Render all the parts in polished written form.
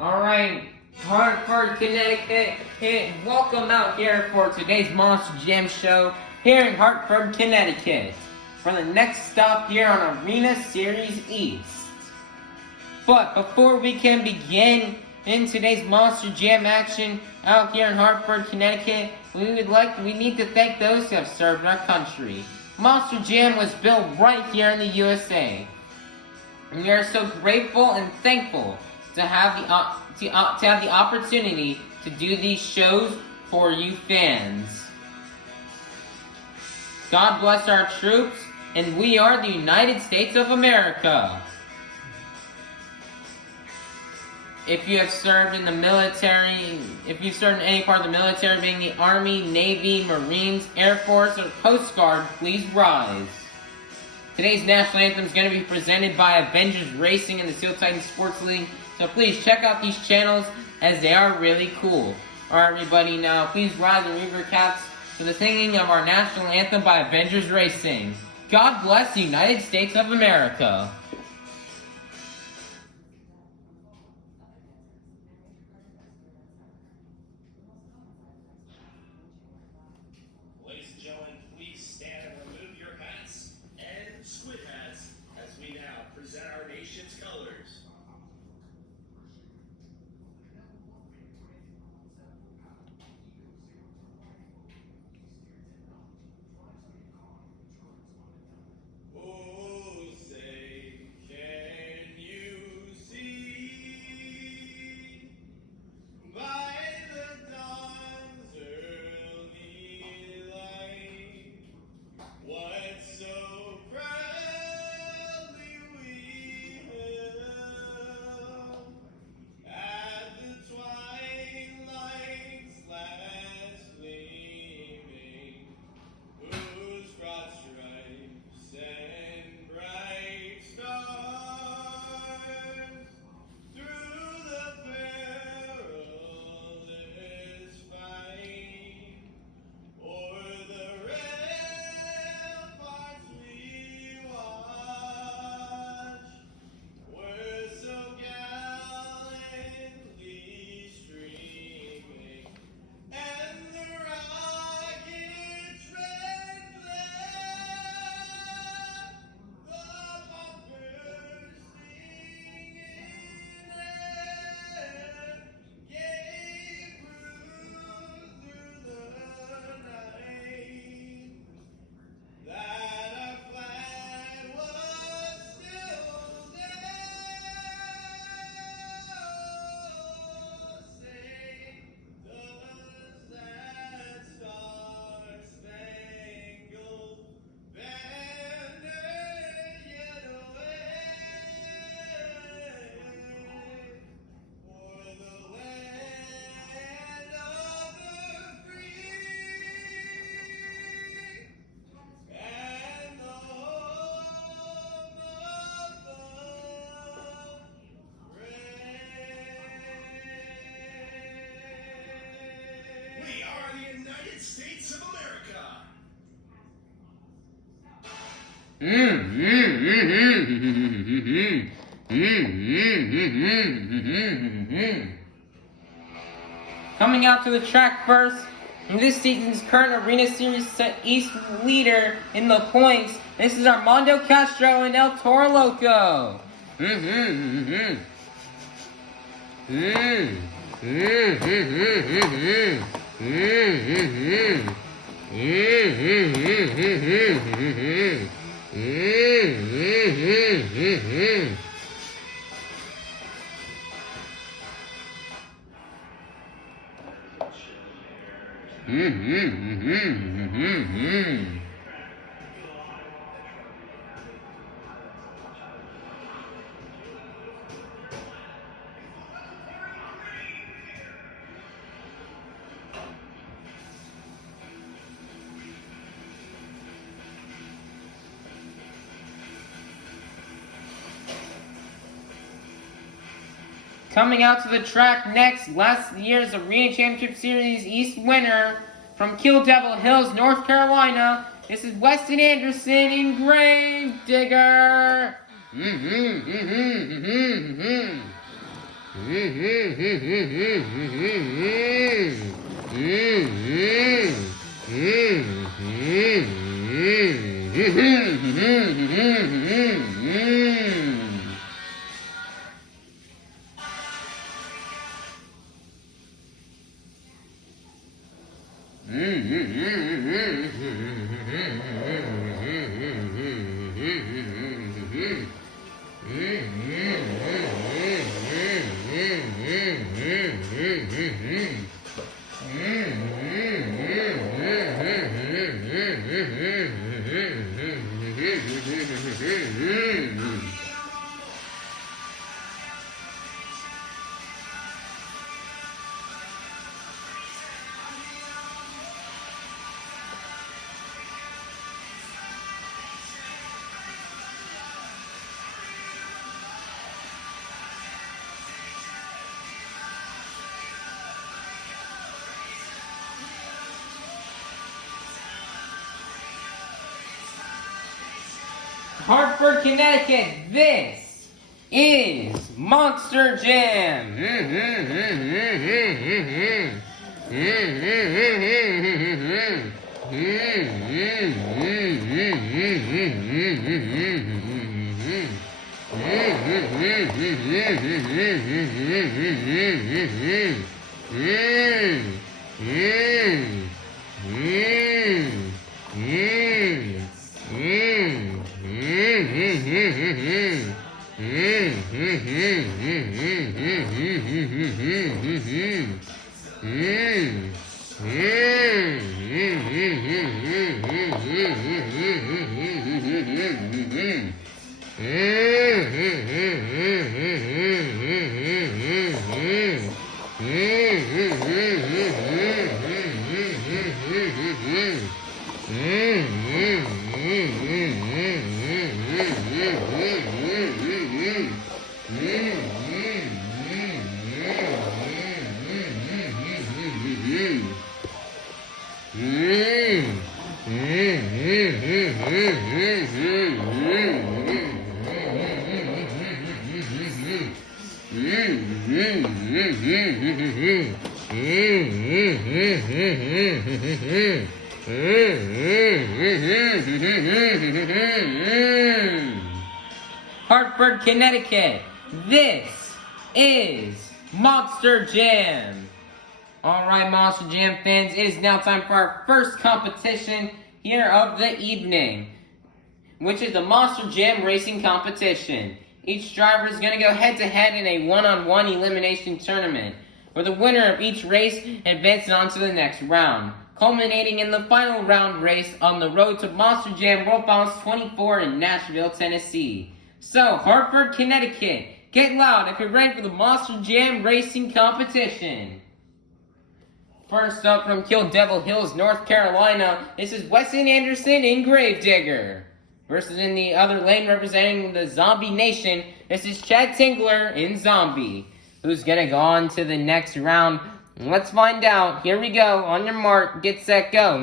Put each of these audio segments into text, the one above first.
Alright, Hartford, Connecticut, welcome out here for today's Monster Jam show here in Hartford, Connecticut, for the next stop here on Arena Series East. But before we can begin in today's Monster Jam action out here in Hartford, Connecticut, we need to thank those who have served our country. Monster Jam was built right here in the USA. And we are so grateful and thankful to have the opportunity to do these shows for you fans. God bless our troops, and we are the United States of America. If you have served in the military, if you've served in any part of the military, being the Army, Navy, Marines, Air Force, or Coast Guard, please rise. Today's national anthem is going to be presented by Avengers Racing and the Steel Titan Sports League, so please check out these channels as they are really cool. Alright everybody, now please rise and remove your caps to the singing of our national anthem by Avengers Racing. God bless the United States of America. Ladies and gentlemen, please stand and remove your hats and squid hats as we now present our nation's colors. Oh, say, can you see by the dawn's early light what so proudly we hailed at the twilight's last gleaming, whose broad stripes and bright stars through the perilous fight o'er the ramparts we watched were so gallantly streaming, and the rockets red glare, the bumpers singing air, gave proof through the night that our flag was still there. Say, does that star-spangled banner yet wave for the land of the free and the home of the brave? We are the United States of America. Coming out to the track first, in this season's current Arena Series East leader in the points, this is Armando Castro and El Toro Loco. Coming out to the track next, last year's Arena Championship Series East winner from Kill Devil Hills, North Carolina. This is Weston Anderson in Grave Digger. Hartford, Connecticut, this is Monster Jam. Hartford, Connecticut, this is Monster Jam. Alright, Monster Jam fans, it is now time for our first competition here of the evening, which is the Monster Jam Racing Competition. Each driver is going to go head-to-head in a one-on-one elimination tournament, where the winner of each race advances on to the next round, culminating in the final round race on the road to Monster Jam World Finals 24 in Nashville, Tennessee. So, Hartford, Connecticut, get loud if you're ready for the Monster Jam Racing Competition. First up from Kill Devil Hills, North Carolina, this is Weston Anderson in Gravedigger. Versus in the other lane representing the Zombie Nation, this is Chad Tingler in Zombie. Who's gonna go on to the next round? Let's find out. Here we go. On your mark, get set, go.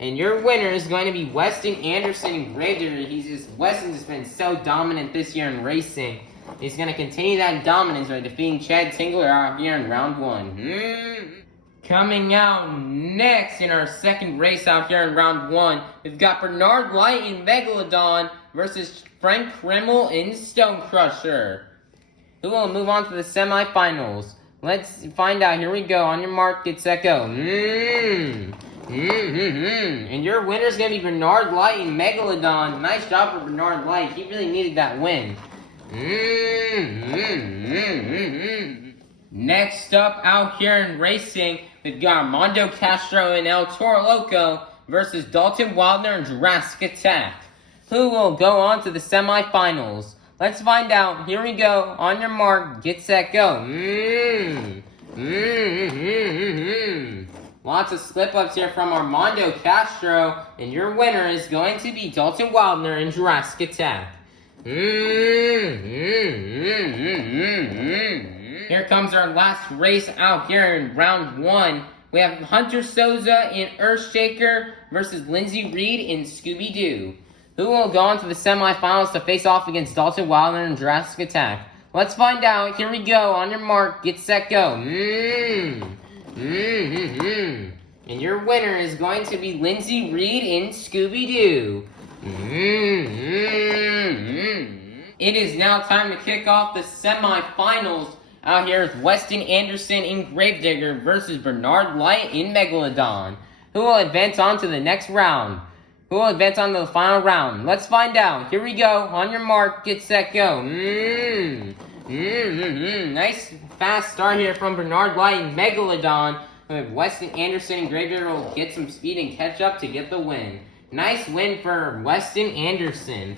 And your winner is going to be Weston Anderson in Gravedigger. Weston's been so dominant this year in racing. He's going to continue that dominance by defeating Chad Tingler out here in round 1. Coming out next in our second race out here in round 1, we've got Bernard Light in Megalodon versus Frank Krimmel in Stone Crusher, who will move on to the semifinals. Let's find out. Here we go. On your mark, get set, go. And your winner's going to be Bernard Light in Megalodon. Nice job for Bernard Light. He really needed that win. Next up out here in racing, we've got Armando Castro and El Toro Loco versus Dalton Wildner and Jurassic Attack, who will go on to the semifinals. Let's find out. Here we go. On your mark, get set, go. Lots of slip-ups here from Armando Castro, and your winner is going to be Dalton Wildner and Jurassic Attack. Here comes our last race out here in round 1. We have Hunter Souza in Earthshaker versus Lindsey Reed in Scooby-Doo. who will go on to the semifinals to face off against Dalton Wilder and Jurassic Attack. Let's find out. Here we go. On your mark, get set, go. And your winner is going to be Lindsay Reed in Scooby-Doo. It is now time to kick off the semifinals out here with Weston Anderson in Gravedigger versus Bernard Light in Megalodon. Who will advance on to the next round? Who will advance on to the final round? Let's find out. Here we go. On your mark, get set, go. Nice fast start here from Bernard Light in Megalodon. Weston Anderson and Gravedigger will get some speed and catch up to get the win. Nice win for Weston Anderson.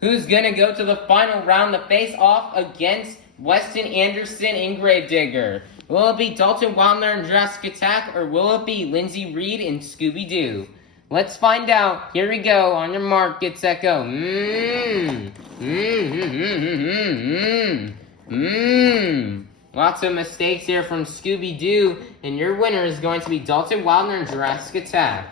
Who's gonna go to the final round to face off against Weston Anderson and Gravedigger? Will it be Dalton Wilder in Jurassic Attack, or will it be Lindsay Reed in Scooby-Doo? Let's find out. Here we go. On your mark, get set, go. Lots of mistakes here from Scooby-Doo, and your winner is going to be Dalton Wilder in Jurassic Attack.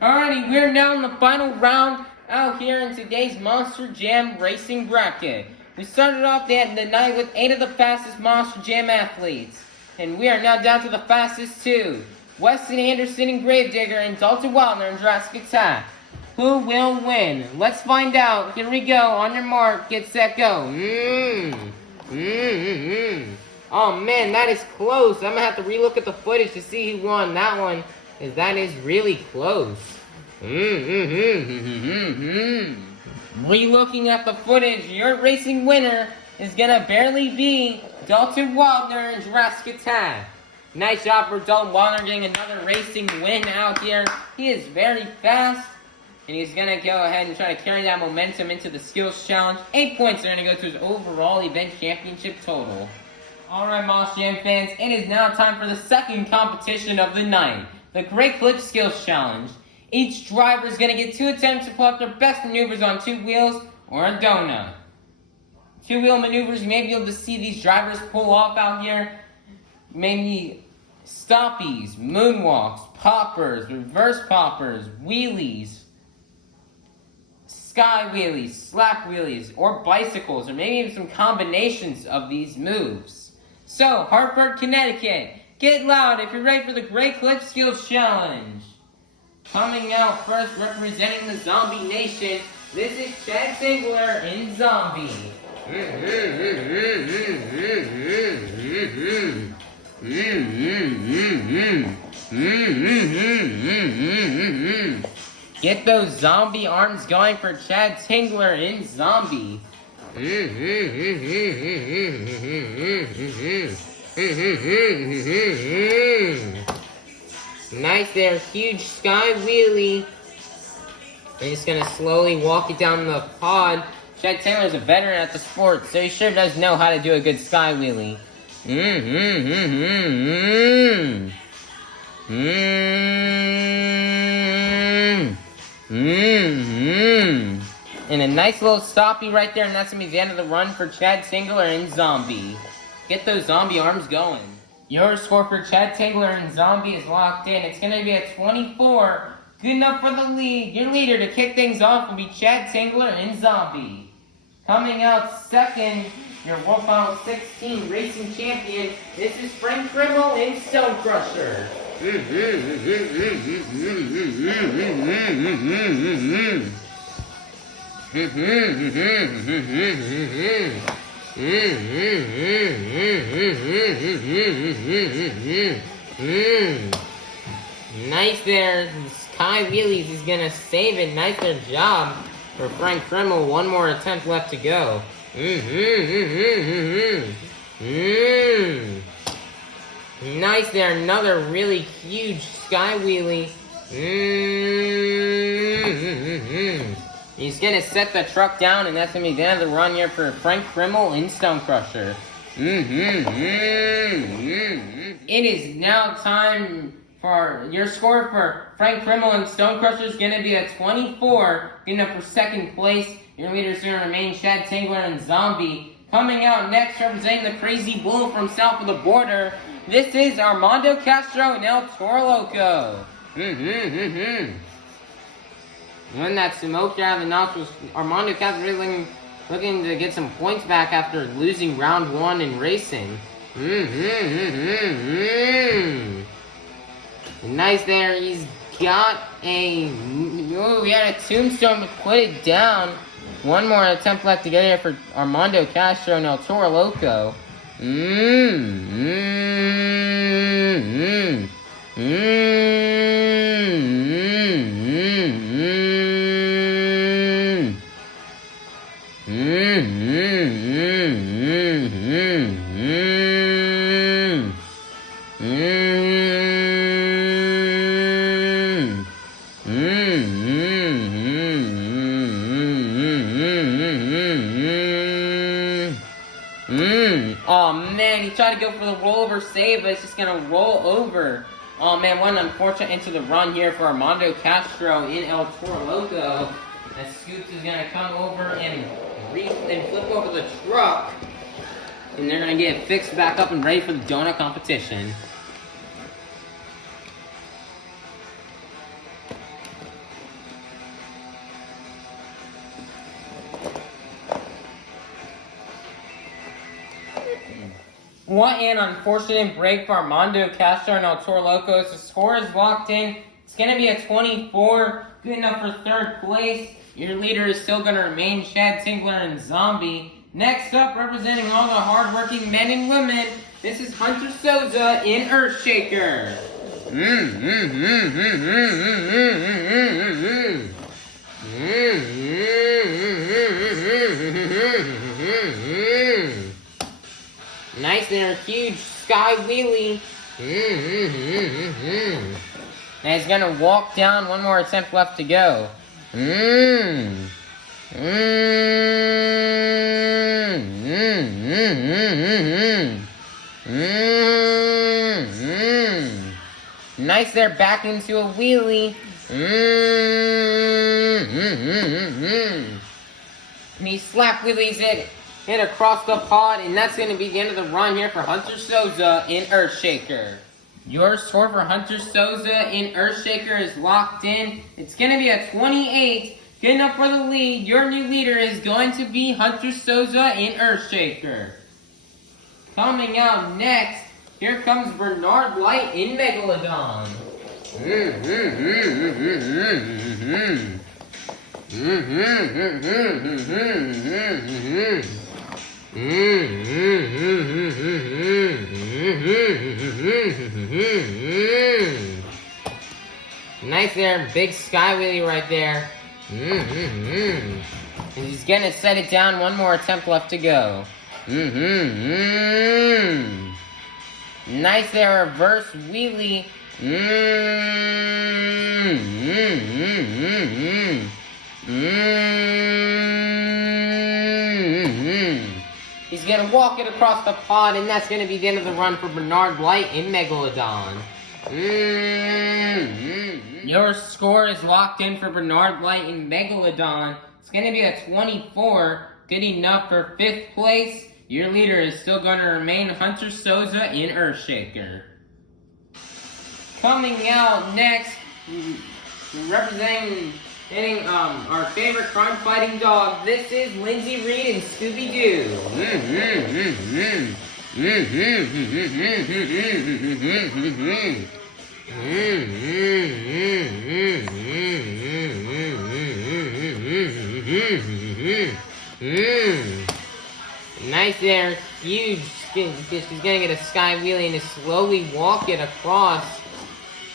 Alrighty, we're now in the final round out here in today's Monster Jam Racing Bracket. We started off the night with 8 of the fastest Monster Jam athletes. And we are now down to the fastest 2. Weston Anderson and Gravedigger and Dalton Wilder in Jurassic Attack. Who will win? Let's find out. Here we go. On your mark, get set, go. Oh man, that is close. I'm gonna have to relook at the footage to see who won that one, because that is really close. Relooking at the footage, your racing winner is gonna barely be Dalton Wilder in Jurassic Attack. Nice job for Dalton Wilder getting another racing win out here. He is very fast, and he's gonna go ahead and try to carry that momentum into the skills challenge. 8 points are gonna go to his overall event championship total. Alright, Moss Jam fans, it is now time for the second competition of the night, the Great Clip Skills Challenge. Each driver is going to get 2 attempts to pull up their best maneuvers on 2 wheels or a donut. 2-wheel maneuvers, you may be able to see these drivers pull off out here. Maybe stoppies, moonwalks, poppers, reverse poppers, wheelies, sky wheelies, slap wheelies, or bicycles, or maybe even some combinations of these moves. So, Hartford, Connecticut, get loud if you're ready for the Great Clip Skills Challenge. Coming out first, representing the Zombie Nation, this is Chad Singler in Zombie. Get those zombie arms going for Chad Tingler in Zombie. Nice there, huge sky wheelie. I'm just gonna slowly walk it down the pod. Chad Taylor is a veteran at the sport, so he sure does know how to do a good sky wheelie. And a nice little stoppie right there, and that's gonna be the end of the run for Chad Tingler in Zombie. Get those zombie arms going. Your score for Chad Tingler and Zombie is locked in. It's going to be a 24. Good enough for the lead. Your leader to kick things off will be Chad Tingler and Zombie. Coming out second, your World Final 16 racing champion, this is Frank Grimmel in Stone Crusher. Nice there. Sky Wheelies is gonna save it. Nice there job for Frank Krimmel. One more attempt left to go. Nice there. Another really huge Sky Wheelie. He's gonna set the truck down, and that's gonna be the end of the run here for Frank Krimmel in Stone Crusher. It is now time for your score for Frank Krimmel and Stone Crusher is gonna be a 24. Good enough for second place. Your leaders are gonna remain Shad Tingler and Zombie. Coming out next, representing the Crazy Bull from south of the border, this is Armando Castro and El Toro Loco. When that smoke out of the nostrils, Armando Castro really looking to get some points back after losing round one in racing. Nice there. He's got a... Oh, we had a tombstone to put it down. One more attempt left to get here for Armando Castro and El Toro Loco. Oh man, he tried to go for the rollover save, but it's just gonna roll over. Oh man, what an unfortunate into the run here for Armando Castro in El Toro Loco. And Scoops is gonna come over and flip over the truck. And they're gonna get it fixed back up and ready for the donut competition. What an unfortunate break for Armando Castro and El Toro Loco. The score is locked in. It's going to be a 24. Good enough for third place. Your leader is still going to remain Shad Tingler and Zombie. Next up, representing all the hardworking men and women, this is Hunter Souza in Earthshaker. Nice there, huge Sky Wheelie. And he's gonna walk down. One more attempt left to go. Nice there, back into a wheelie. And he slap wheelies it. Hit across the pod, and that's going to be the end of the run here for Hunter Souza in Earthshaker. Your score for Hunter Souza in Earthshaker is locked in. It's going to be a 28. Good enough for the lead. Your new leader is going to be Hunter Souza in Earthshaker. Coming out next, here comes Bernard Light in Megalodon. Nice there, big Sky Wheelie right there. And he's gonna set it down. One more attempt left to go. Nice there, reverse wheelie. He's gonna walk it across the pod, and that's gonna be the end of the run for Bernard Light in Megalodon. Your score is locked in for Bernard Light in Megalodon. It's gonna be a 24, good enough for 5th place. Your leader is still gonna remain Hunter Souza in Earthshaker. Coming out next, representing our favorite crime-fighting dog, this is Lindsay Reed and Scooby-Doo. Nice there. Huge. She's gonna get a sky wheelie and just slowly walk it across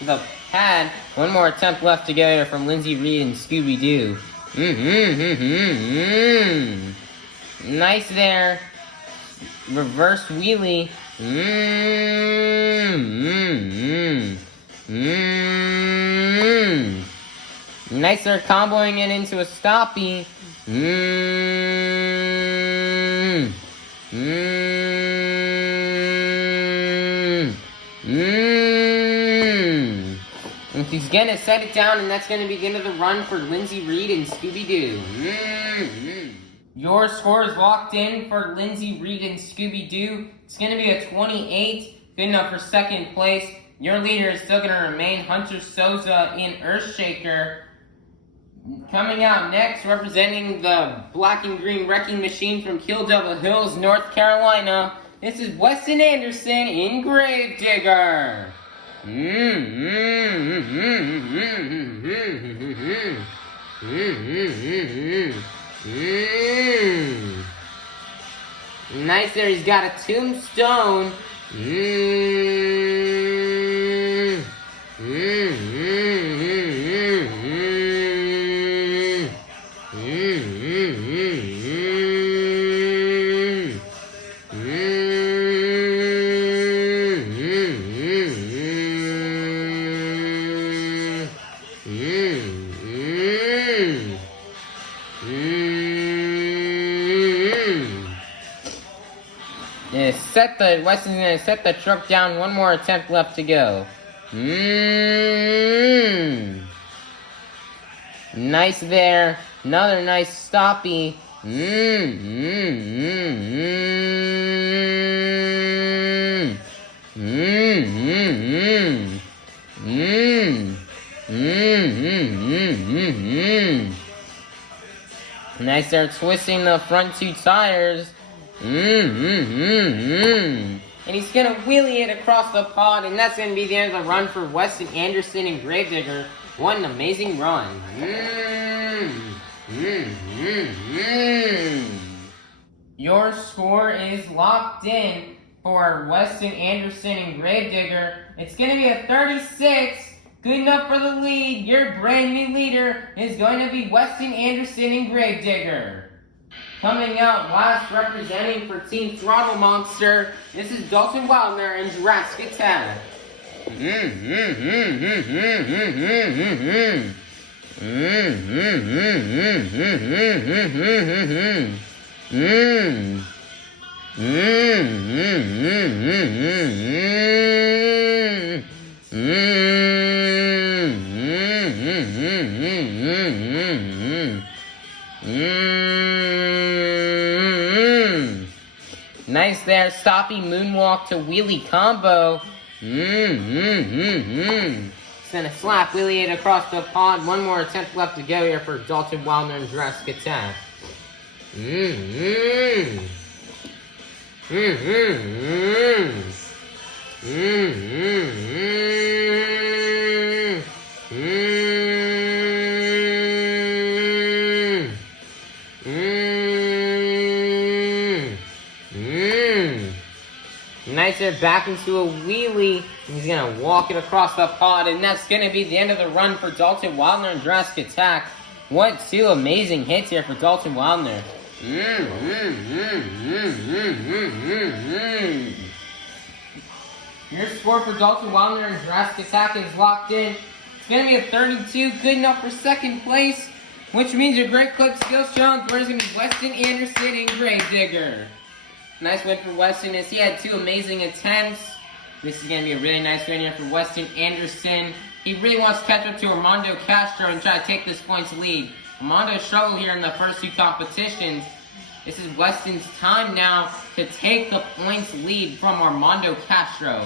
the pad. One more attempt left to go here from Lindsay Reed and Scooby-Doo. Nice there. Reverse wheelie. Nice there, comboing it into a stoppie. And she's gonna set it down, and that's gonna be the end of the run for Lindsay Reed and Scooby-Doo. Your score is locked in for Lindsay Reed and Scooby-Doo. It's gonna be a 28, good enough for second place. Your leader is still gonna remain Hunter Souza in Earthshaker. Coming out next, representing the black and green wrecking machine from Kill Devil Hills, North Carolina, this is Weston Anderson in Gravedigger. Nice there, he's got a tombstone. Weston's gonna set the truck down. One more attempt left to go. Nice there. Another nice stoppie. Nice there, twisting the front two tires. And he's gonna wheelie it across the pod, and that's gonna be the end of the run for Weston Anderson and Gravedigger. What an amazing run. Your score is locked in for Weston Anderson and Gravedigger. It's gonna be a 36. Good enough for the lead. Your brand new leader is going to be Weston Anderson and Gravedigger. Coming out last, representing for Team Throttle Monster, this is Dalton Wildner and Jurassic Attack. Nice there, stoppie moonwalk to wheelie combo. It's gonna slap wheelie it across the pond. One more attempt left to go here for Dalton Wildner and Jurassic Attack. Nice there, back into a wheelie. He's gonna walk it across the pod, and that's gonna be the end of the run for Dalton Wildner and Jurassic Attack. What two amazing hits here for Dalton Wildner. Your score for Dalton Wildner and Jurassic Attack is locked in. It's gonna be a 32, good enough for second place, which means your Great Clip Skills Challenge winner is gonna be Weston Anderson and Gravedigger. Nice win for Weston as he had two amazing attempts. This is going to be a really nice win here for Weston Anderson. He really wants to catch up to Armando Castro and try to take this points lead. Armando struggled here in the first two competitions. This is Weston's time now to take the points lead from Armando Castro.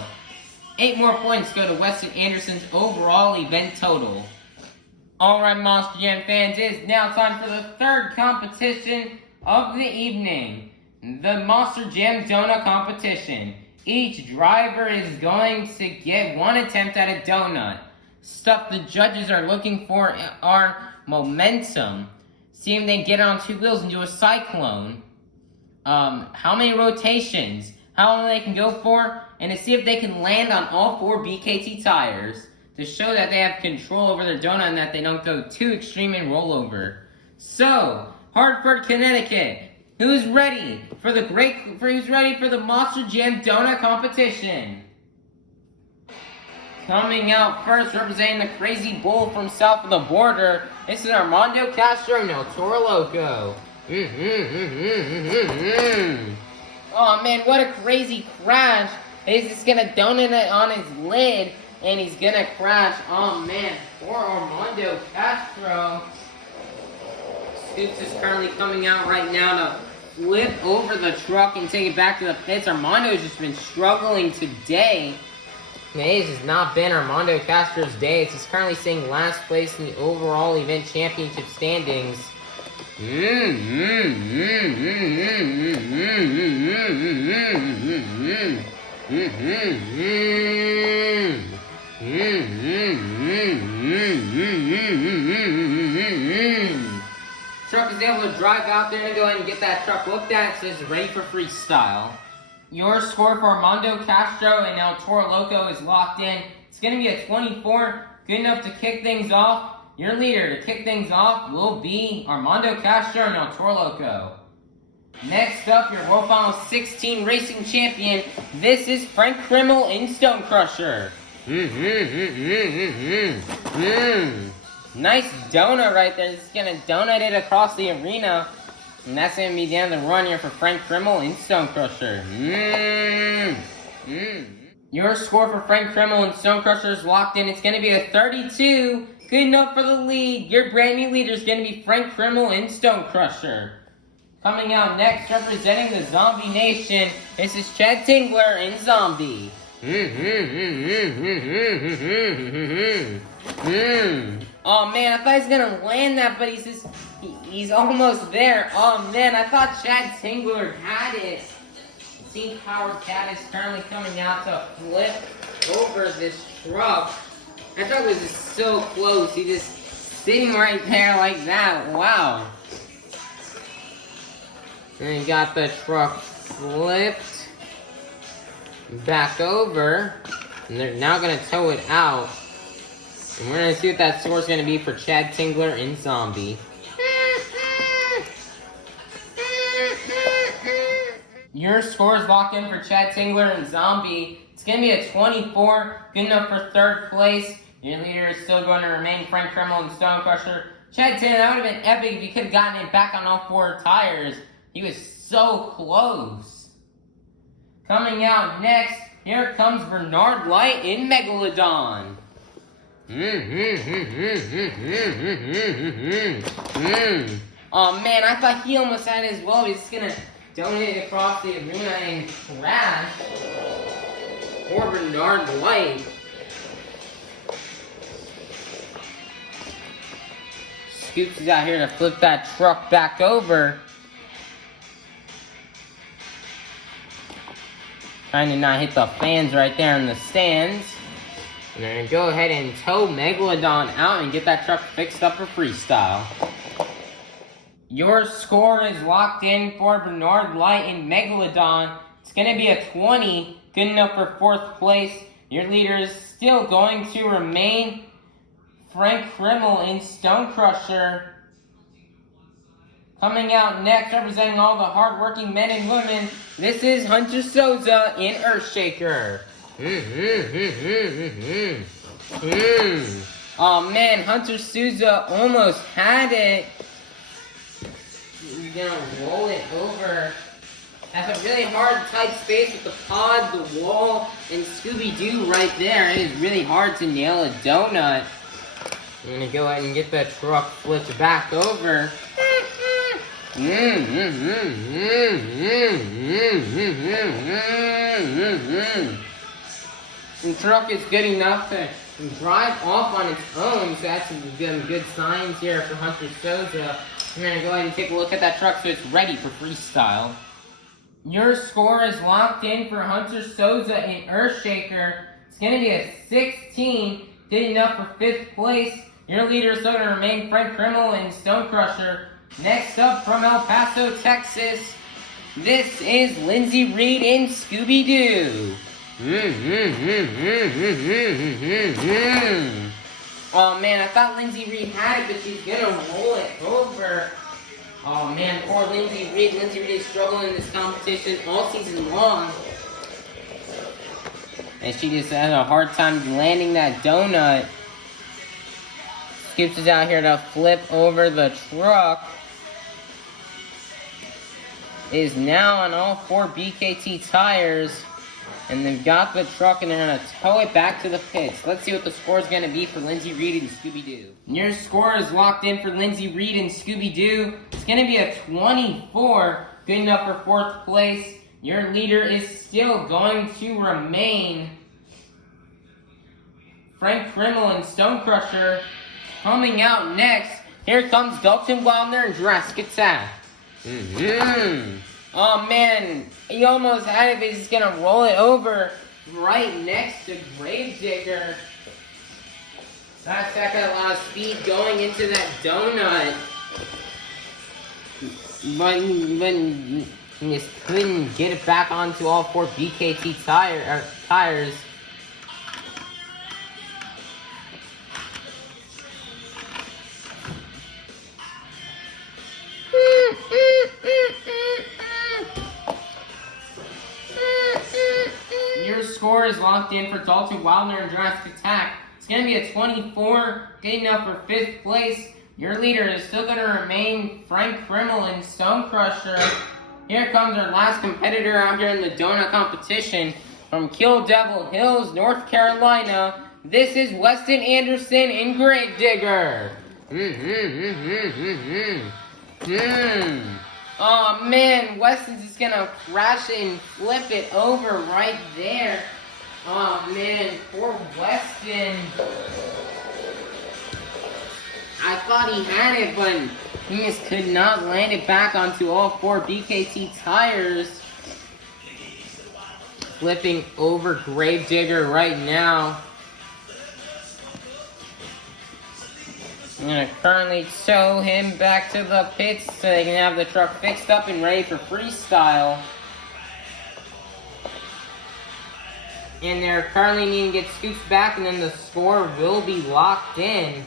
8 more points go to Weston Anderson's overall event total. Alright, Monster Jam fans, it is now time for the third competition of the evening. The Monster Jam Donut Competition. Each driver is going to get one attempt at a donut. Stuff the judges are looking for are momentum, See if they can get it on two wheels and do a cyclone. How many rotations, how long they can go for, and to see if they can land on all 4 BKT tires to show that they have control over their donut and that they don't go too extreme and roll over. So, Hartford, Connecticut, who's ready for the Monster Jam donut competition? Coming out first, representing the Crazy Bull from south of the border, this is Armando Castro and El Toro Loco. Oh man, what a crazy crash. He's just gonna donut it on his lid, and he's gonna crash. Oh man, poor Armando Castro. Scoops is currently coming out right now to flip over the truck and take it back to the pits. Armando's just been struggling today. Today has not been Armando Castro's day. He's currently sitting last place in the overall event championship standings. Truck is able to drive out there and go ahead and get that truck looked at. It says ready for freestyle. Your score for Armando Castro and El Toro Loco is locked in. It's going to be a 24, good enough to kick things off. Your leader to kick things off will be Armando Castro and El Toro Loco. Next up, your World Final 16 racing champion. This is Frank Krimmel in Stone Crusher. Nice donut right there. He's going to donut it across the arena. And that's going to be the end of the run here for Frank Krimmel in Stone Crusher. Your score for Frank Krimmel in Stone Crusher is locked in. It's going to be a 32. Good enough for the lead. Your brand new leader is going to be Frank Krimmel in Stone Crusher. Coming out next, representing the Zombie Nation, this is Chad Tingler in Zombie. Oh man, I thought he was going to land that, but he's almost there. Oh man, I thought Chad Tingler had it. Team Powered Cat is currently coming out to flip over this truck. That truck was just so close. He just sitting right there like that. Wow. And he got the truck flipped back over. And they're now going to tow it out. And we're going to see what that score is going to be for Chad Tingler in Zombie. Your score is locked in for Chad Tingler in Zombie. It's going to be a 24, good enough for 3rd place. Your leader is still going to remain Frank Krimmel in Stone Crusher. Chad Tingler, that would have been epic if he could have gotten it back on all 4 tires. He was so close. Coming out next, here comes Bernard Light in Megalodon. Oh man, I thought he almost had it as well. He's just going to donate it across the arena and crash. Poor Bernard Light. Scoops is out here to flip that truck back over. Trying to not hit the fans right there in the stands. And they're going to go ahead and tow Megalodon out and get that truck fixed up for freestyle. Your score is locked in for Bernard Light in Megalodon. It's going to be a 20, good enough for 4th place. Your leader is still going to remain Frank Krimmel in Stone Crusher. Coming out next, representing all the hardworking men and women, this is Hunter Souza in Earthshaker. Oh man, Hunter Souza almost had it. He's gonna roll it over. That's a really hard, tight space with the pod, the wall, and Scooby-Doo right there. It is really hard to nail a donut. I'm gonna go ahead and get that truck flipped back over. The truck is good enough to drive off on its own, so that's some good signs here for Hunter Souza. I'm going to go ahead and take a look at that truck so it's ready for freestyle. Your score is locked in for Hunter Souza in Earthshaker. It's going to be a 16, good enough for 5th place. Your leader is still going to remain Frank Krimmel in Stone Crusher. Next up from El Paso, Texas, this is Lindsay Reed and Scooby-Doo. Oh man, I thought Lindsay Reed had it, but she's gonna roll it over. Oh man, poor Lindsay Reed. Lindsay Reed is struggling in this competition all season long. And she just had a hard time landing that donut. Scoops is out here to flip over the truck. Is now on all 4 BKT tires. And they've got the truck and they're going to tow it back to the pits. Let's see what the score is going to be for Lindsay Reed and Scooby-Doo. Your score is locked in for Lindsay Reed and Scooby-Doo. It's going to be a 24. Good enough for 4th place. Your leader is still going to remain Frank Krimmel and Stone Crusher. Coming out next, here comes Dalton Wilder and Jurassic Attack. Oh man, he almost had it, but he's gonna roll it over right next to Gravedigger. That got a lot of speed going into that donut. But he just couldn't get it back onto all 4 BKT tires. Your score is locked in for Dalton Wilder and Jurassic Attack. It's going to be a 24, good enough for 5th place. Your leader is still going to remain Frank Krimmel and Stone Crusher. Here comes our last competitor out here in the donut competition from Kill Devil Hills, North Carolina. This is Weston Anderson and Gravedigger. Oh man, Weston's just gonna crash it and flip it over right there. Oh man, poor Weston. I thought he had it, but he just could not land it back onto all 4 BKT tires. Flipping over Gravedigger right now. I'm going to currently tow him back to the pits so they can have the truck fixed up and ready for freestyle. And they're currently needing to get scoops back, and then the score will be locked in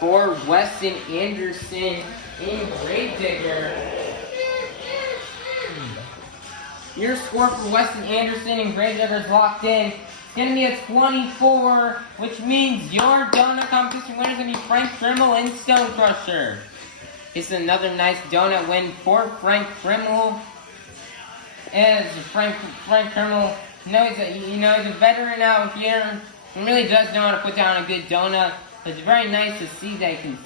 for Weston Anderson and Gravedigger. Your score for Weston Anderson and Gravedigger is locked in. It's going to be a 24, which means your donut competition winner is going to be Frank Krimmel and Stone Crusher. It's another nice donut win for Frank Krimmel. As Frank Krimmel, he's a veteran out here. He really does know how to put down a good donut. It's very nice to see that he's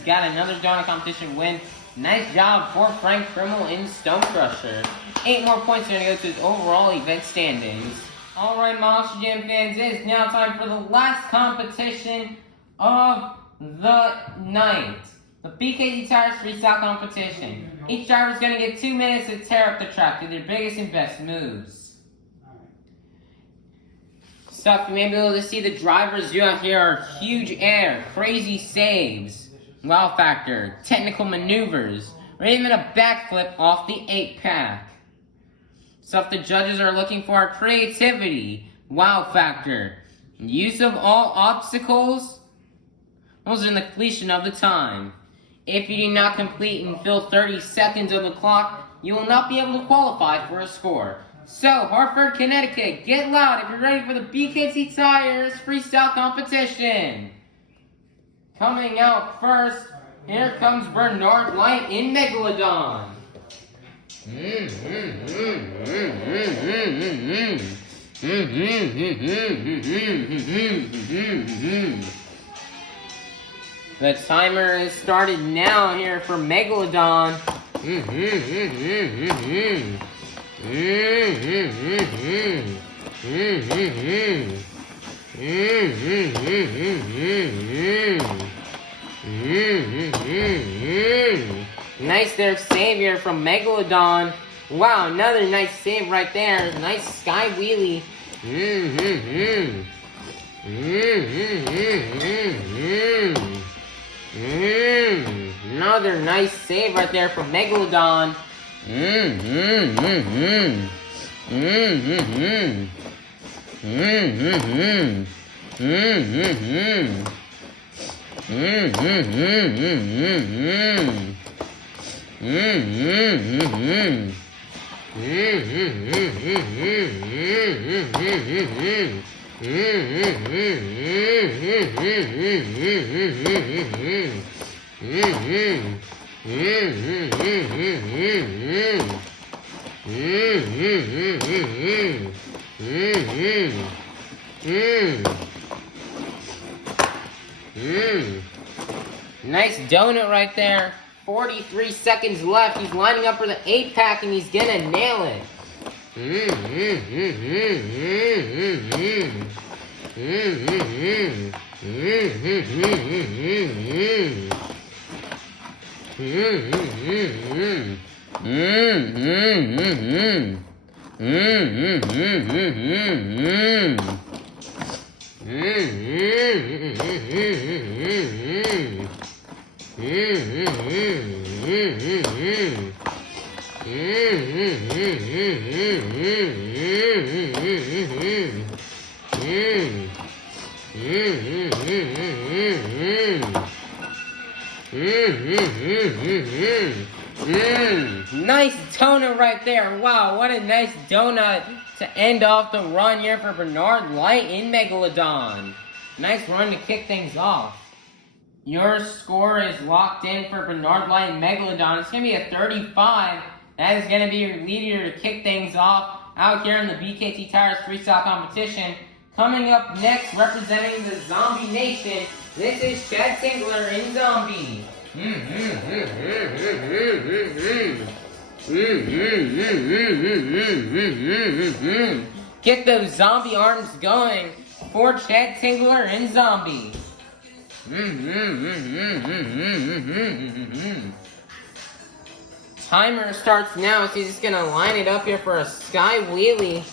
got another donut competition win. Nice job for Frank Krimmel and Stone Crusher. 8 more points are going to go to his overall event standings. Alright, Monster Jam fans, it is now time for the last competition of the night. The BKT Tires Freestyle competition. Each driver is going to get 2 minutes to tear up the track to their biggest and best moves. Stuff you may be able to see the drivers do out here are huge air, crazy saves, wow factor, technical maneuvers, or even a backflip off the 8-pack. Stuff the judges are looking for are creativity, wow factor, use of all obstacles, those are in the completion of the time. If you do not complete and fill 30 seconds of the clock, you will not be able to qualify for a score. So, Hartford, Connecticut, get loud if you're ready for the BKT Tires Freestyle competition. Coming out first, here comes Bernard Light in Megalodon. The timer has started now here for Megalodon. Nice there save here from Megalodon. Wow, another nice save right there. Nice sky wheelie. Another nice save right there from Megalodon. Nice donut right there. 43 seconds left. He's lining up for the 8-pack and he's gonna nail it. Nice donut right there. Wow, what a nice donut to end off the run here for Bernard Light in Megalodon. Nice run to kick things off. Your score is locked in for Bernard Light and Megalodon. It's going to be a 35. That is going to be your leader to kick things off out here in the BKT Tires Freestyle competition. Coming up next, representing the Zombie Nation, this is Chad Singler in Zombie. Get those zombie arms going for Chad Singler in Zombie. Timer starts now, so he's just gonna line it up here for a sky wheelie.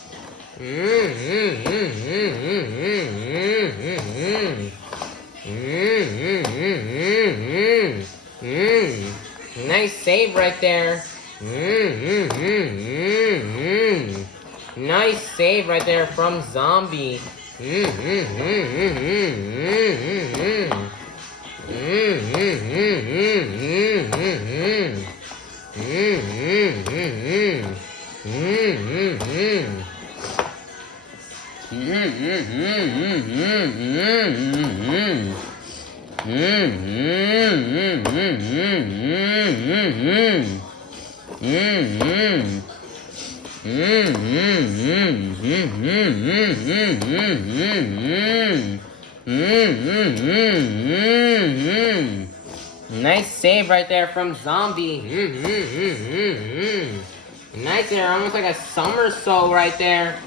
Nice save right there. Nice save right there from Zombie. Nice save right there from Zombie. Nice there, almost like a somersault right there.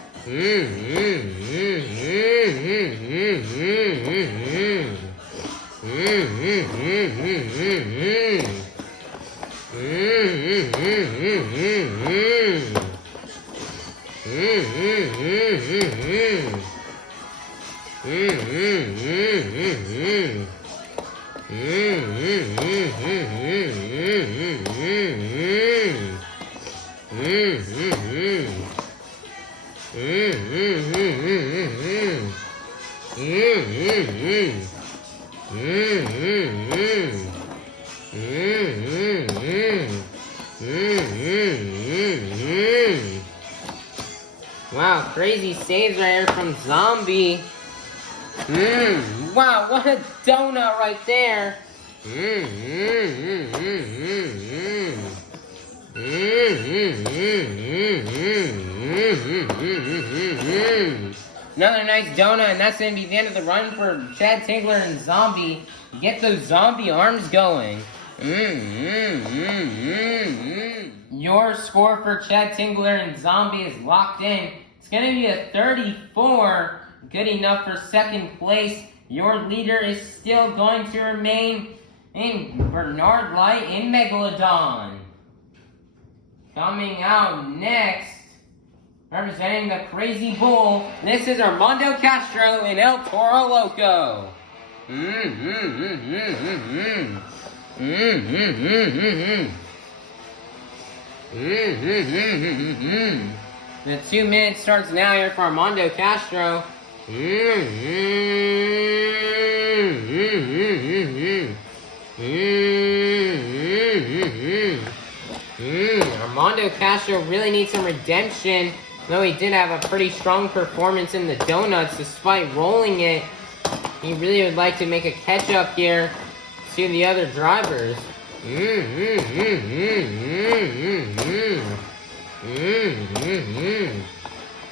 Wow, crazy saves right here from Zombie. Wow, what a donut right there. Another nice donut, and that's going to be the end of the run for Chad Tingler and Zombie. Get those zombie arms going. Your score for Chad Tingler and Zombie is locked in. It's going to be a 34. Good enough for second place. Your leader is still going to remain in Bernard Light in Megalodon. Coming out next, representing the Crazy Bull, this is Armando Castro in El Toro Loco. The 2 minutes starts now here for Armando Castro. Armando Castro really needs some redemption, though he did have a pretty strong performance in the donuts despite rolling it. He really would like to make a catch up here to the other drivers.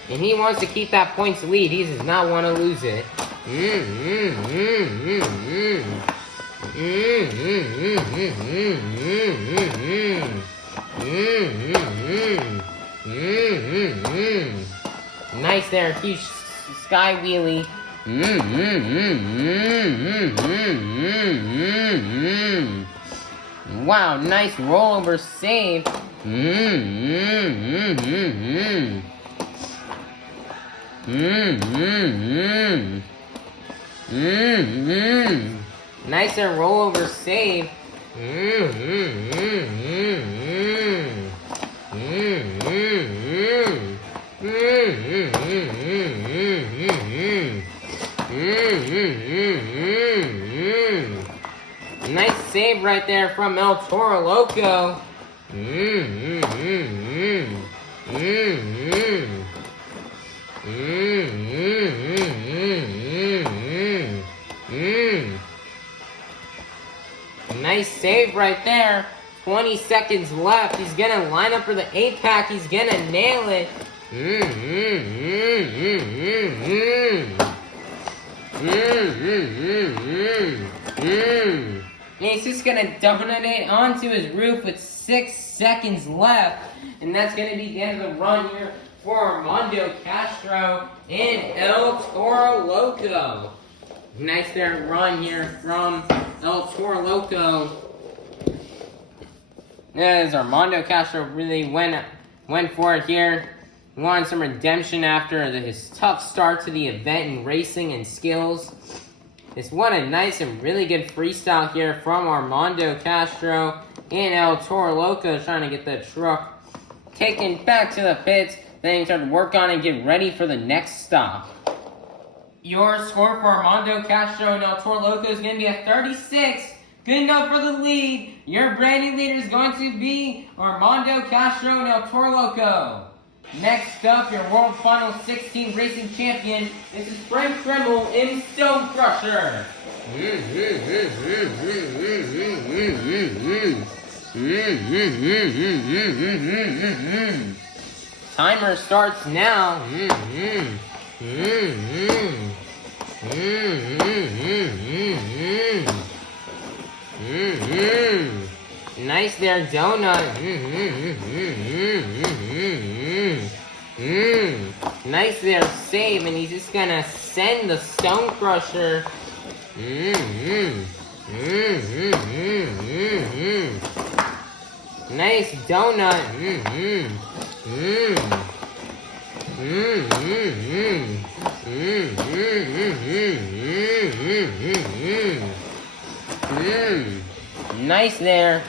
And he wants to keep that points lead. He does not want to lose it. Nice there, huge sky wheelie. Wow, nice rollover save. Nice and rollover save. Nice save right there from El Toro Loco. Nice save right there. 20 seconds left. He's gonna line up for the 8-pack. He's gonna nail it. And he's just gonna donut it onto his roof with 6 seconds left. And that's gonna be the end of the run here for Armando Castro and El Toro Loco. Nice there run here from El Toro Loco. As Armando Castro really went for it here. Wanted some redemption after his tough start to the event in racing and skills. This one a nice and really good freestyle here from Armando Castro and El Toro Loco, trying to get the truck taken back to the pits. Then he started to work on it and get ready for the next stop. Your score for Armando Castro and El Toro Loco is going to be a 36. Good enough for the lead. Your brand new leader is going to be Armando Castro and El Toro Loco. Next up, your World Final 16 Racing Champion. This is Frank Kreml in Stone Crusher. Timer starts now. Nice there, donut. Nice there, save, and he's just gonna send the Stone Crusher. Nice donut. Nice there.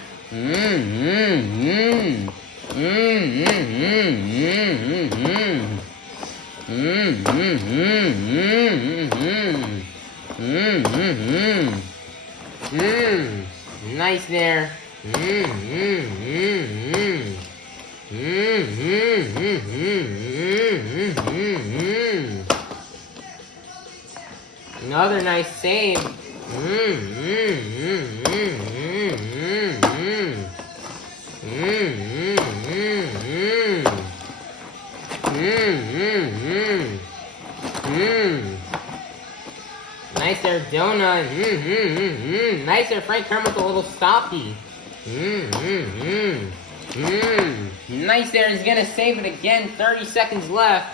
Nice there. Another nice save. Nice there, donut. Nice there, Frank Kermit with a little stoppy. Nice there, he's gonna save it again. 30 seconds left.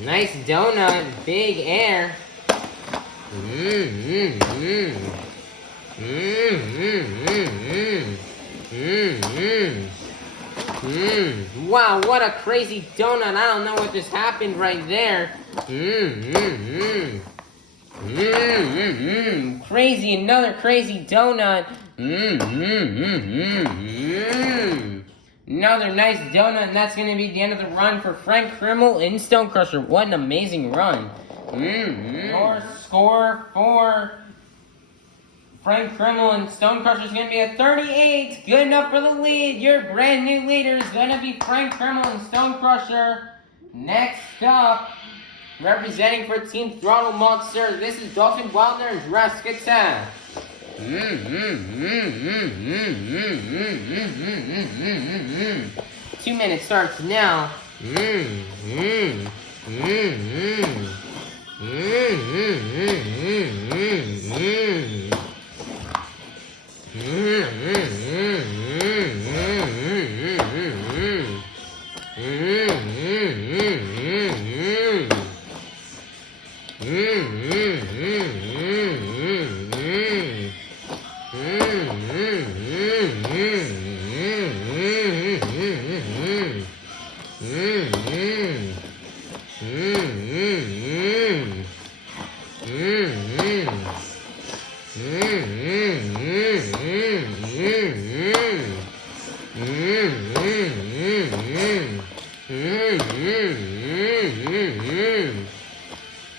Nice donut, big air. Wow, what a crazy donut. I don't know what just happened right there. Crazy, another crazy donut. Another nice donut, and that's going to be the end of the run for Frank Krimmel and Stone Crusher. What an amazing run. Your score for Frank Krimmel and Stone Crusher is going to be a 38. Good enough for the lead. Your brand new leader is going to be Frank Krimmel and Stone Crusher. Next up, representing for Team Throttle Monster, this is Dalton Wilder and Jurassic Attack. 2 minutes starts now. 2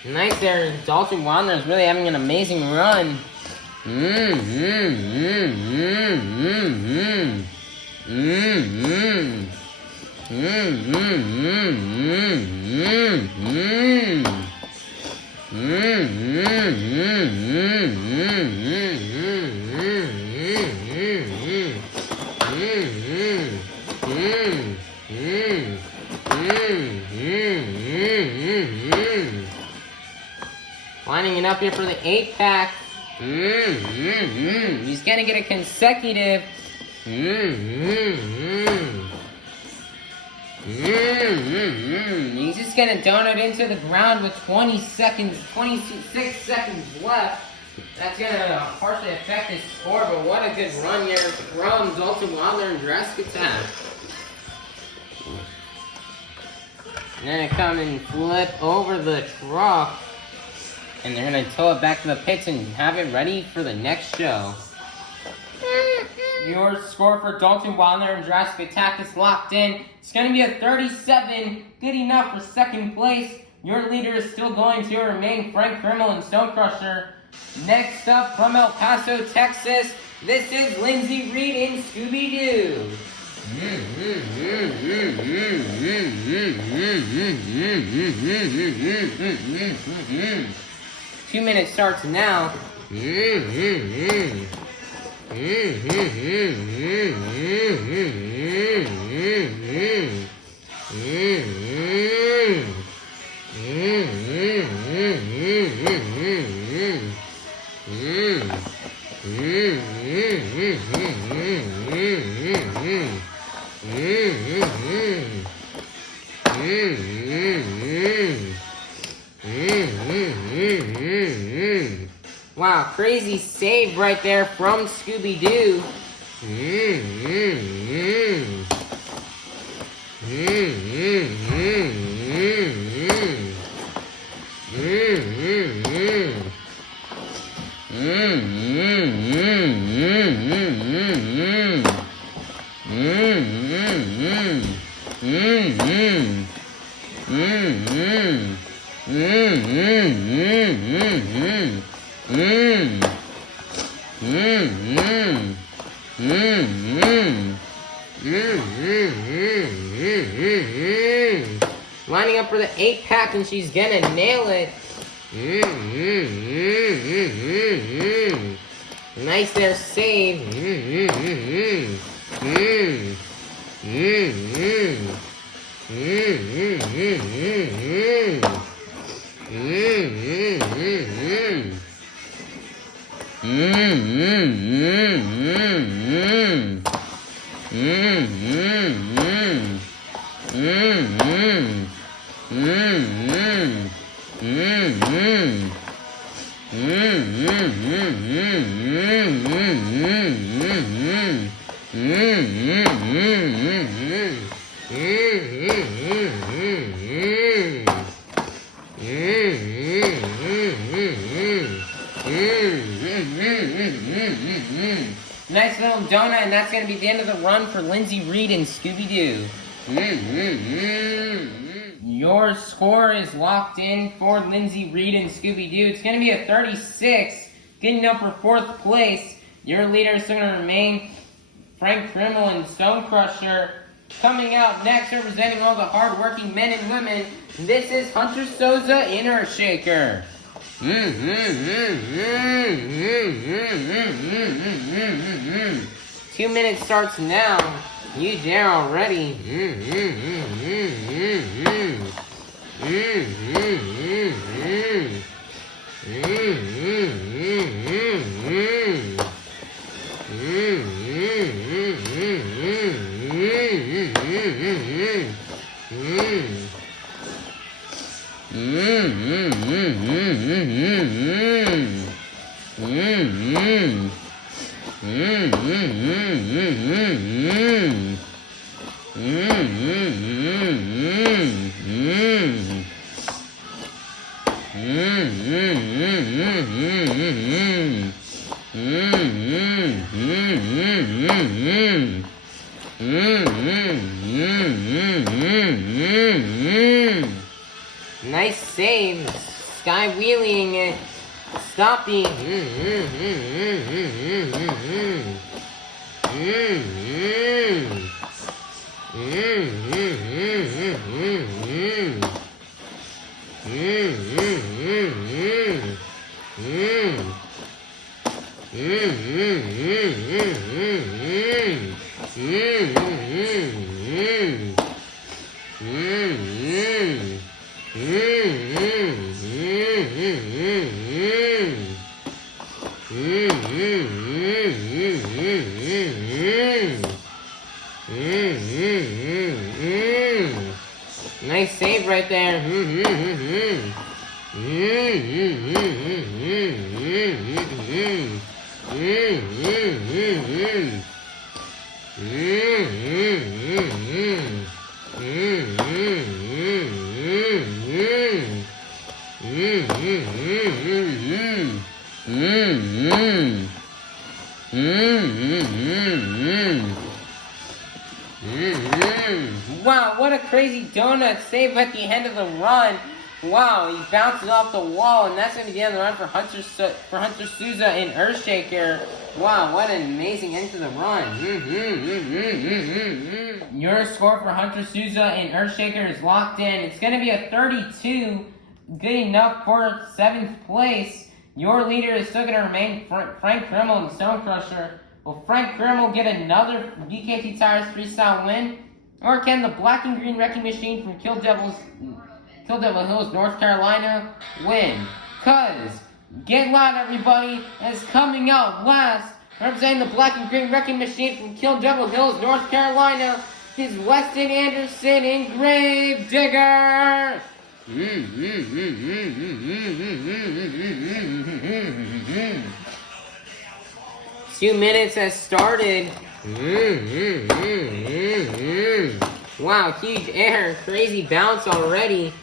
Nice there. Dalton Wilder is really having an amazing run. Lining it up here for the 8-pack. He's gonna get a consecutive. He's just gonna donut into the ground with 26 seconds left. That's gonna partially affect his score, but what a good run here from Dalton Wilder and Jurassic Attack. And then they come and flip over the truck. And they're going to tow it back to the pits and have it ready for the next show. Your score for Dalton Wilder and Jurassic Attack is locked in. It's going to be a 37. Good enough for second place. Your leader is still going to remain Frank Krimmel and Stone Crusher. Next up from El Paso, Texas, this is Lindsay Reed and Scooby-Doo. 2 minutes starts now. Wow, crazy save right there from Scooby-Doo. Lining up for the 8-pack, and she's gonna nail it. Nice there, save. Nice little donut, and that's going to be the end of the run for Lindsay Reed and Scooby-Doo. Your score is locked in for Lindsay Reed and Scooby-Doo. It's going to be a 36, getting up for 4th place. Your leader is going to remain Frank Krimmel and Stone Crusher. Coming out next, representing all the hard-working men and women, this is Hunter Souza and Earthshaker. 2 minutes starts now. You there already. Nice save. Sky wheeling it. Stopping. Nice save right there. Wow, what a crazy donut save at the end of the run. Wow, he bounces off the wall, and that's going to be the end of the run for Hunter Souza and Earthshaker. Wow, what an amazing end to the run. Your score for Hunter Souza and Earthshaker is locked in. It's going to be a 32, good enough for 7th place. Your leader is still going to remain Frank Krimmel and Stone Crusher. Will Frank Krimmel get another BKT Tires Freestyle win? Or can the black and green wrecking machine from Kill Devil Hills, North Carolina win? Cause, get loud everybody, is coming out last, representing the black and green wrecking machine from Kill Devil Hills, North Carolina, is Weston Anderson and Grave Digger! 2 minutes has started. Wow, huge air, crazy bounce already.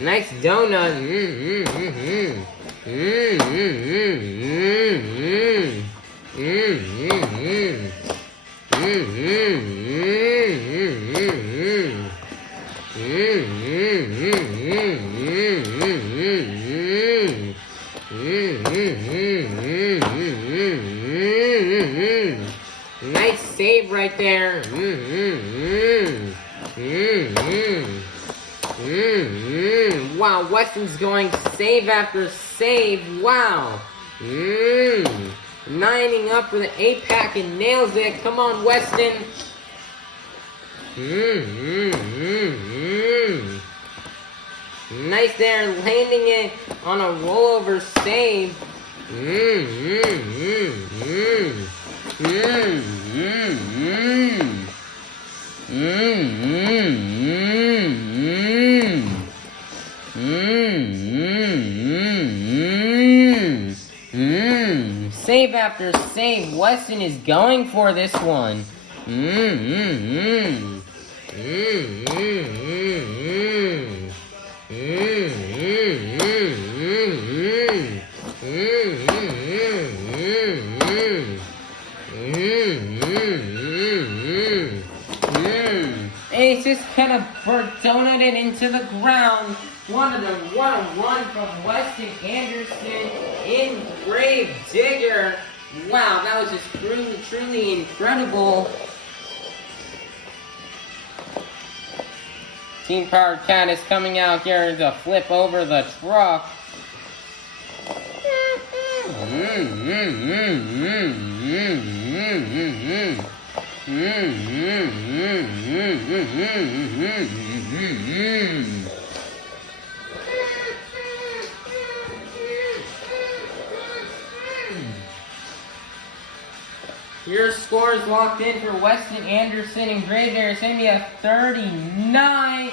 Nice donut. Nice save right there. Wow, Weston's going save after save. Wow. Lining up for the 8-pack and nails it. Come on, Weston. Nice there, landing it on a rollover save. Save after save. Weston is going for this one. Ace just kind of donated into the ground. What a run from Weston Anderson in Grave Digger. Wow, that was just truly incredible. Team Powered Cat is coming out here to flip over the truck. Your score is locked in for Weston Anderson and Gravedigger. It's going to be a 39.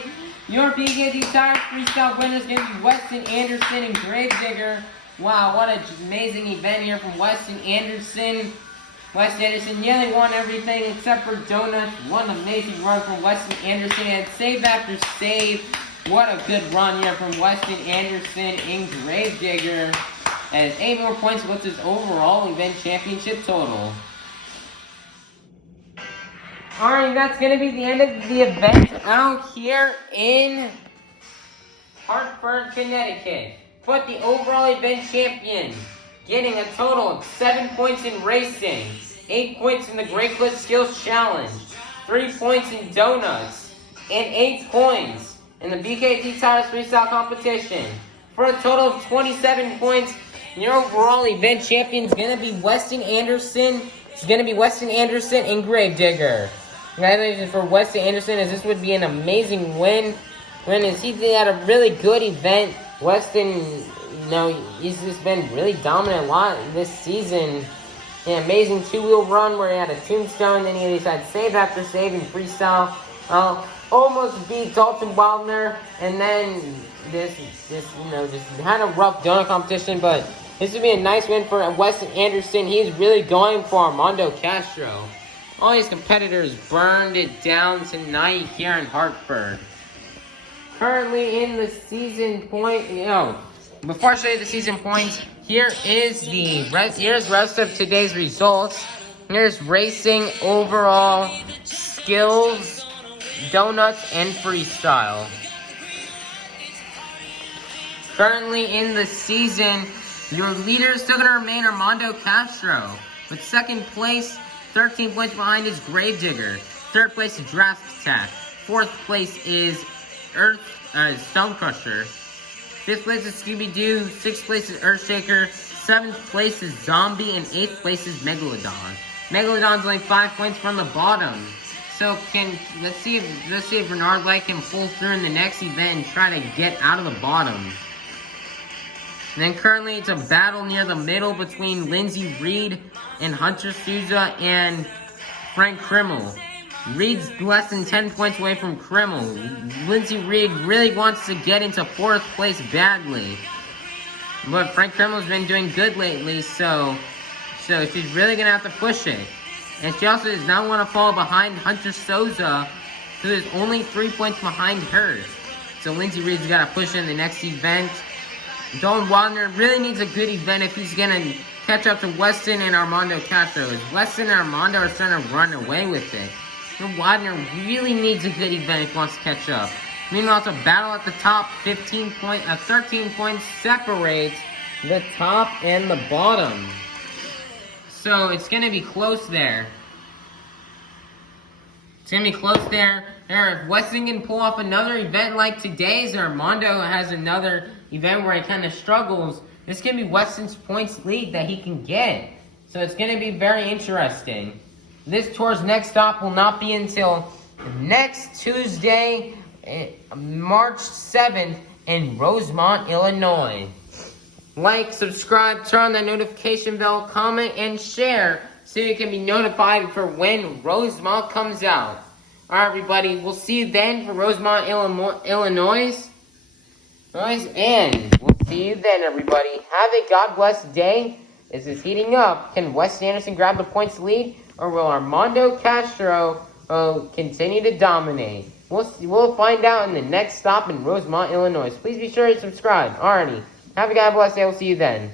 Your BKT Tires Freestyle winners going to be Weston Anderson and Gravedigger. Wow, what an amazing event here from Weston Anderson. Weston Anderson nearly won everything except for donuts. What an amazing run from Weston Anderson. And save after save. What a good run here from Weston Anderson and Gravedigger. And 8 more points with his overall event championship total. Alright, that's going to be the end of the event out here in Hartford, Connecticut. But the overall event champion, getting a total of 7 points in racing, 8 points in the Great Clip Skills Challenge, 3 points in donuts, and 8 points in the BKT Tires Freestyle competition. For a total of 27 points, your overall event champion is going to be Weston Anderson. It's going to be Weston Anderson and Gravedigger. Congratulations for Weston Anderson, as this would be an amazing win. As he had a really good event. Weston, he's just been really dominant a lot this season. An amazing two-wheel run where he had a tombstone, then he had save after save in freestyle. Almost beat Dalton Wildner, and then just had a rough donut competition, but this would be a nice win for Weston Anderson. He's really going for Armando Castro. All his competitors burned it down tonight here in Hartford. Currently in the season point, before I show you the season points, here's rest of today's results. Here's racing, overall, skills, donuts, and freestyle. Currently in the season, your leader is still going to remain Armando Castro. With second place, 13 points behind is Gravedigger. Third place is Draft Attack. Fourth place is Stone Crusher. Fifth place is Scooby-Doo. Sixth place is Earthshaker. Seventh place is Zombie. And eighth place is Megalodon. Megalodon's only 5 points from the bottom. So let's see if Bernard Light can pull through in the next event and try to get out of the bottom. And then currently it's a battle near the middle between Lindsay Reed and Hunter Souza and Frank Krimmel. Reed's less than 10 points away from Krimmel. Lindsay Reed really wants to get into fourth place badly. But Frank Krimmel's been doing good lately, so she's really going to have to push it. And she also does not want to fall behind Hunter Souza, who is only 3 points behind her. So Lindsay Reed's got to push in the next event. Dalton Wildner really needs a good event if he's going to catch up to Weston and Armando Castro. Weston and Armando are starting to run away with it. But Wildner really needs a good event if he wants to catch up. Meanwhile, it's a battle at the top. 13 points separates the top and the bottom. So it's going to be close there. If Weston can pull off another event like today's, or Armando has another event where he kind of struggles, this can be Weston's points lead that he can get. So it's going to be very interesting. This tour's next stop will not be until next Tuesday, March 7th in Rosemont, Illinois. Like, subscribe, turn on that notification bell, comment, and share so you can be notified for when Rosemont comes out. Alright, everybody, we'll see you then for Rosemont, Illinois. And we'll see you then, everybody. Have a God bless day. This is heating up. Can Wes Anderson grab the points lead, or will Armando Castro continue to dominate? We'll find out in the next stop in Rosemont, Illinois. Please be sure to subscribe. Alrighty. Have a God bless day. We'll see you then.